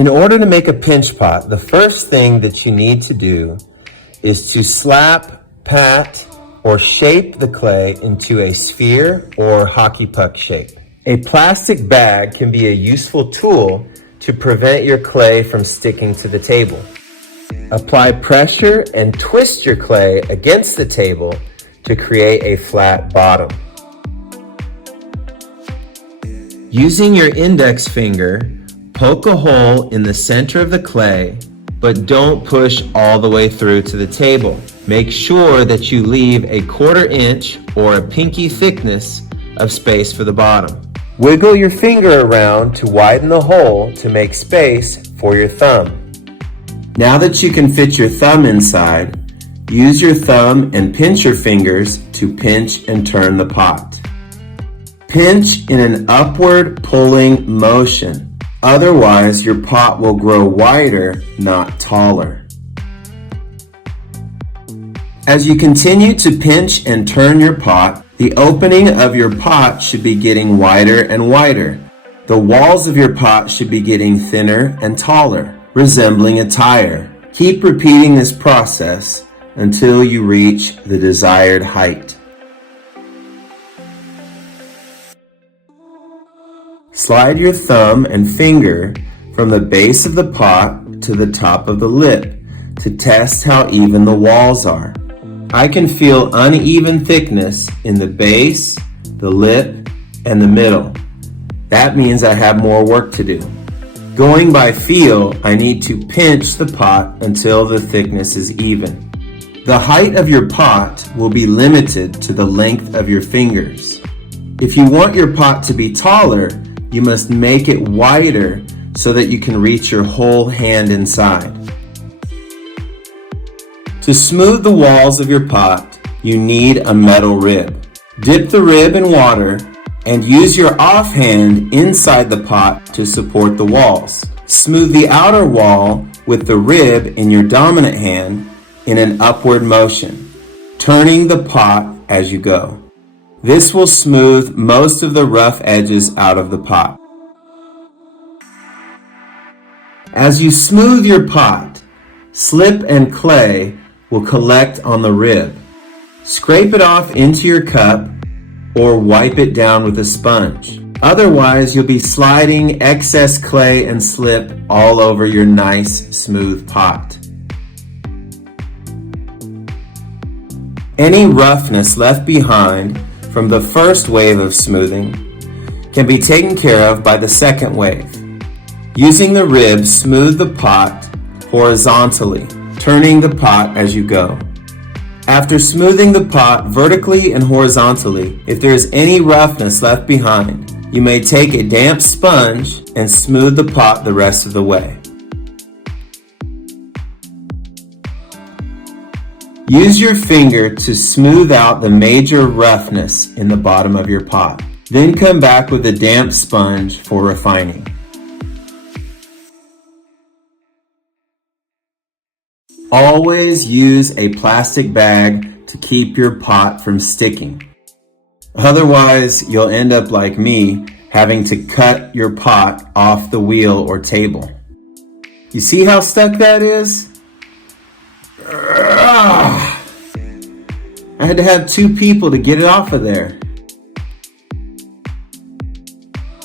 In order to make a pinch pot, the first thing that you need to do is to slap, pat, or shape the clay into a sphere or hockey puck shape. A plastic bag can be a useful tool to prevent your clay from sticking to the table. Apply pressure and twist your clay against the table to create a flat bottom. Using your index finger, poke a hole in the center of the clay, but don't push all the way through to the table. Make sure that you leave a 1/4 inch or a pinky thickness of space for the bottom. Wiggle your finger around to widen the hole to make space for your thumb. Now that you can fit your thumb inside, use your thumb and pincher fingers to pinch and turn the pot. Pinch in an upward pulling motion. Otherwise, your pot will grow wider, not taller. As you continue to pinch and turn your pot, the opening of your pot should be getting wider and wider. The walls of your pot should be getting thinner and taller, resembling a tire. Keep repeating this process until you reach the desired height. Slide your thumb and finger from the base of the pot to the top of the lip to test how even the walls are. I can feel uneven thickness in the base, the lip, and the middle. That means I have more work to do. Going by feel, I need to pinch the pot until the thickness is even. The height of your pot will be limited to the length of your fingers. If you want your pot to be taller, you must make it wider so that you can reach your whole hand inside. To smooth the walls of your pot, you need a metal rib. Dip the rib in water and use your offhand inside the pot to support the walls. Smooth the outer wall with the rib in your dominant hand in an upward motion, turning the pot as you go. This will smooth most of the rough edges out of the pot. As you smooth your pot, slip and clay will collect on the rib. Scrape it off into your cup or wipe it down with a sponge. Otherwise, you'll be sliding excess clay and slip all over your nice, smooth pot. Any roughness left behind from the first wave of smoothing can be taken care of by the second wave. Using the rib, smooth the pot horizontally, turning the pot as you go. After smoothing the pot vertically and horizontally, if there is any roughness left behind, you may take a damp sponge and smooth the pot the rest of the way. Use your finger to smooth out the major roughness in the bottom of your pot. Then come back with a damp sponge for refining. Always use a plastic bag to keep your pot from sticking. Otherwise, you'll end up like me, having to cut your pot off the wheel or table. You see how stuck that is? I had to have 2 people to get it off of there.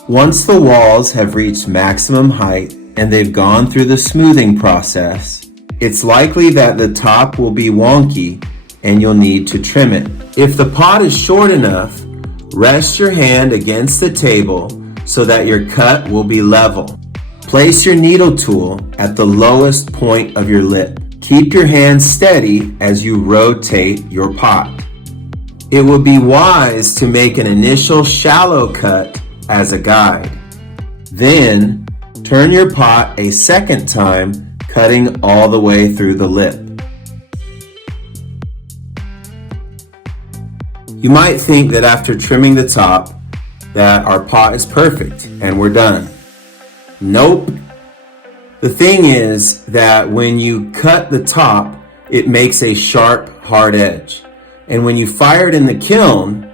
Once the walls have reached maximum height and they've gone through the smoothing process, it's likely that the top will be wonky and you'll need to trim it. If the pot is short enough, rest your hand against the table so that your cut will be level. Place your needle tool at the lowest point of your lip. Keep your hand steady as you rotate your pot. It would be wise to make an initial shallow cut as a guide. Then, turn your pot a second time, cutting all the way through the lip. You might think that after trimming the top, that our pot is perfect and we're done. Nope. The thing is that when you cut the top, it makes a sharp, hard edge. And when you fire it in the kiln,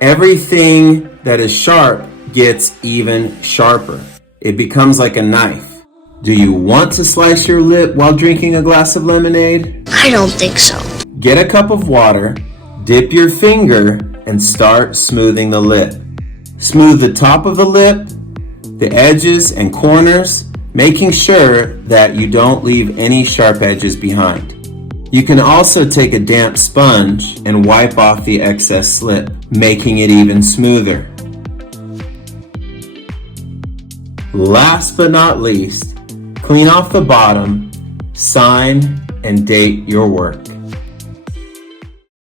everything that is sharp gets even sharper. It becomes like a knife. Do you want to slice your lip while drinking a glass of lemonade? I don't think so. Get a cup of water, dip your finger, and start smoothing the lip. Smooth the top of the lip, the edges and corners, making sure that you don't leave any sharp edges behind. You can also take a damp sponge and wipe off the excess slip, making it even smoother. Last but not least, clean off the bottom, sign, and date your work.